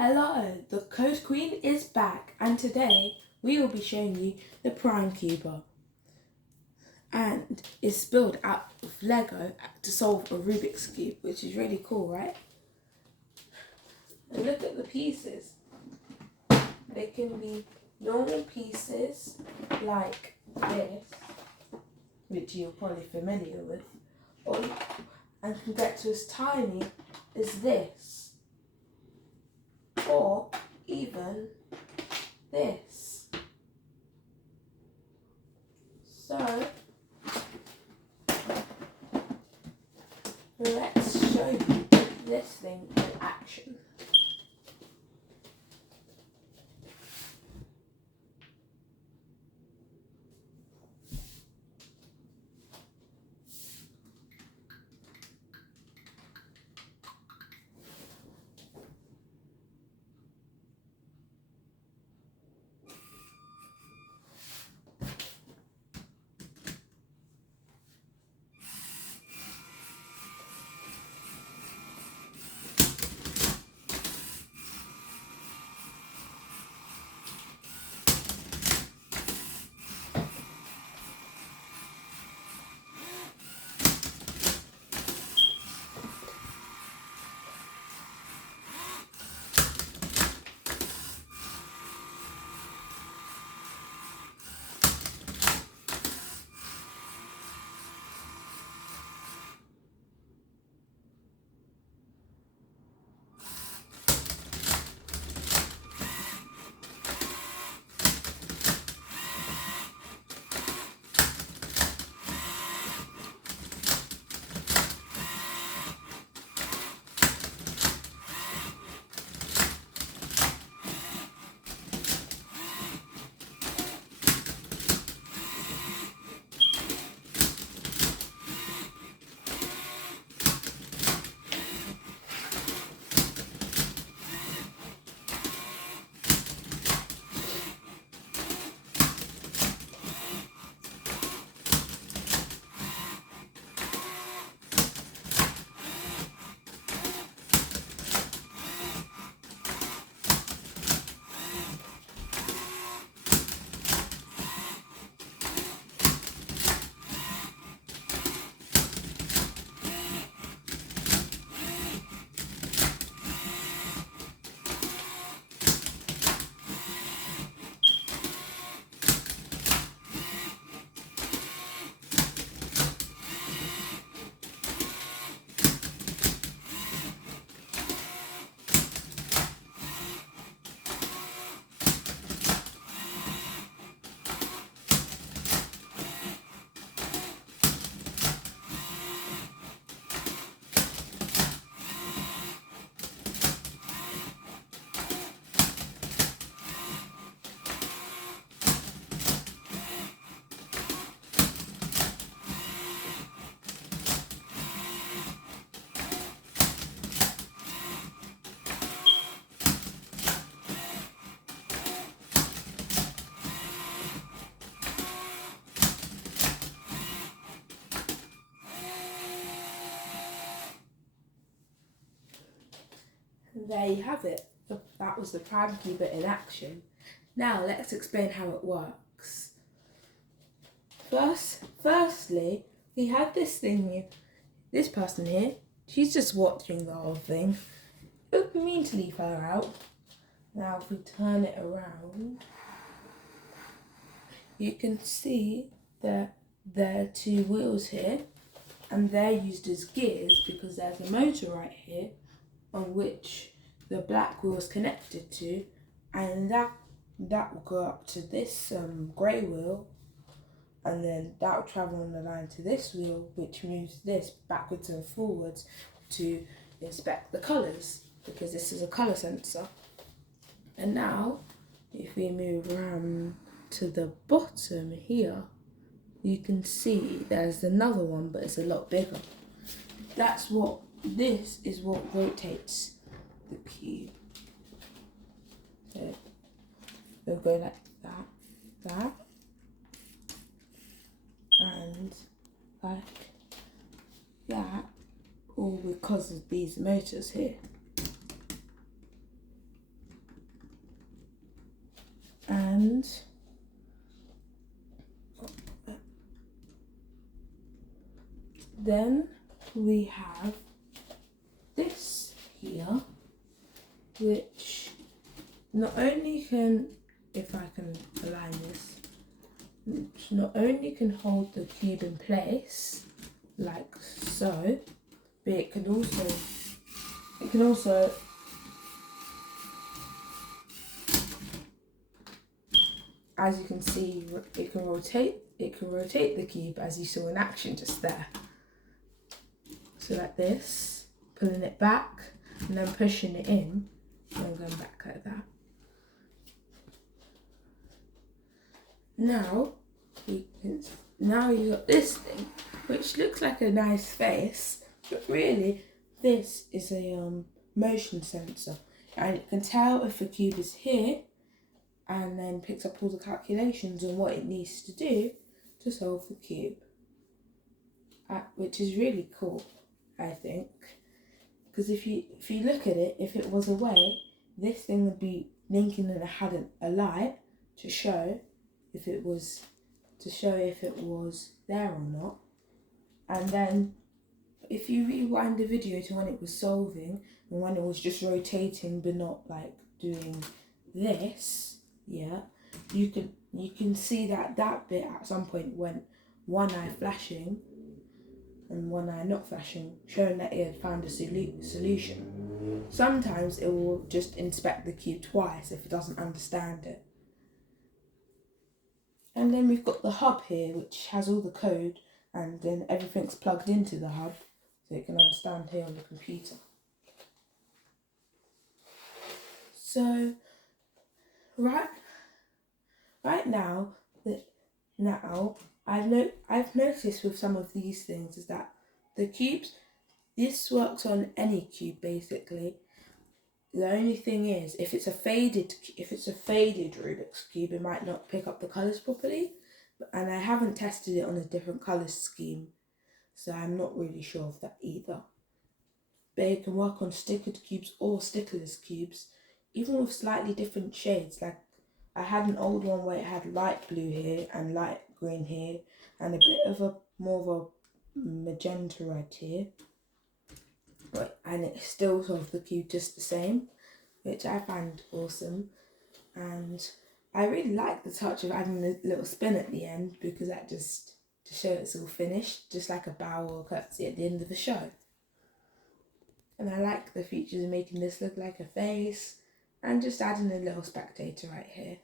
Hello, the Code Queen is back, and today we will be showing you the Prime Cuber. And it's built out of Lego to solve a Rubik's Cube, which is really cool, right? And look at the pieces. They can be normal pieces like this, which you're probably familiar with, and can get to as tiny as this. Or even this. So let's show you this thing in action. There you have it. That was the Prime Cuber in action. Now let's explain how it works. Firstly, we have this thing here. This person here, she's just watching the whole thing. It would be mean to leave her out. Now if we turn it around, you can see that there are two wheels here, and they're used as gears because there's a motor right here on which the black wheel is connected to, and that will go up to this grey wheel, and then that will travel on the line to this wheel, which moves this backwards and forwards to inspect the colours, because this is a colour sensor. And now if we move around to the bottom here, you can see there's another one, but it's a lot bigger. This is what rotates the cube. So it'll go like that, and like that, all because of these motors here. and then we have this here, which not only can, if I can align this, which not only can hold the cube in place like so, but it can also as you can see, it can rotate the cube as you saw in action just there. So like this, pulling it back and then pushing it in and going back like that. Now you got this thing, which looks like a nice face, but really this is a motion sensor, and it can tell if the cube is here, and then picks up all the calculations on what it needs to do to solve the cube, which is really cool, I think, because if you look at it, if it was away, this thing would be blinking and it had a light to show if it was there or not. And then if you rewind the video to when it was solving and when it was just rotating but not like doing this, yeah, you can see that bit at some point went one eye flashing and one eye not flashing, showing that it had found a solution. Sometimes it will just inspect the cube twice if it doesn't understand it. And then we've got the hub here, which has all the code, and then everything's plugged into the hub so it can understand here on the computer. So right now I've noticed with some of these things is that the cubes, this works on any cube basically. The only thing is, if it's a faded Rubik's Cube, it might not pick up the colours properly. And I haven't tested it on a different colour scheme, so I'm not really sure of that either. But it can work on stickered cubes or stickerless cubes, even with slightly different shades. Like I had an old one where it had light blue here and light green here, and a bit of more of a magenta red here. And it still solved the cube just the same, which I find awesome. And I really like the touch of adding a little spin at the end, because that just to show it's all finished, just like a bow or curtsy at the end of the show. And I like the features of making this look like a face and just adding a little spectator right here.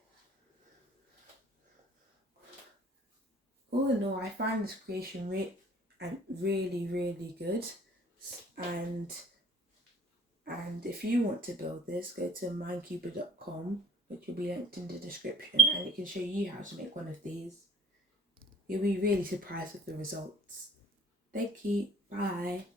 All in all, I find this creation really, really good. And if you want to build this, go to minecuber.com, which will be linked in the description, and it can show you how to make one of these. You'll be really surprised with the results. Thank you. Bye.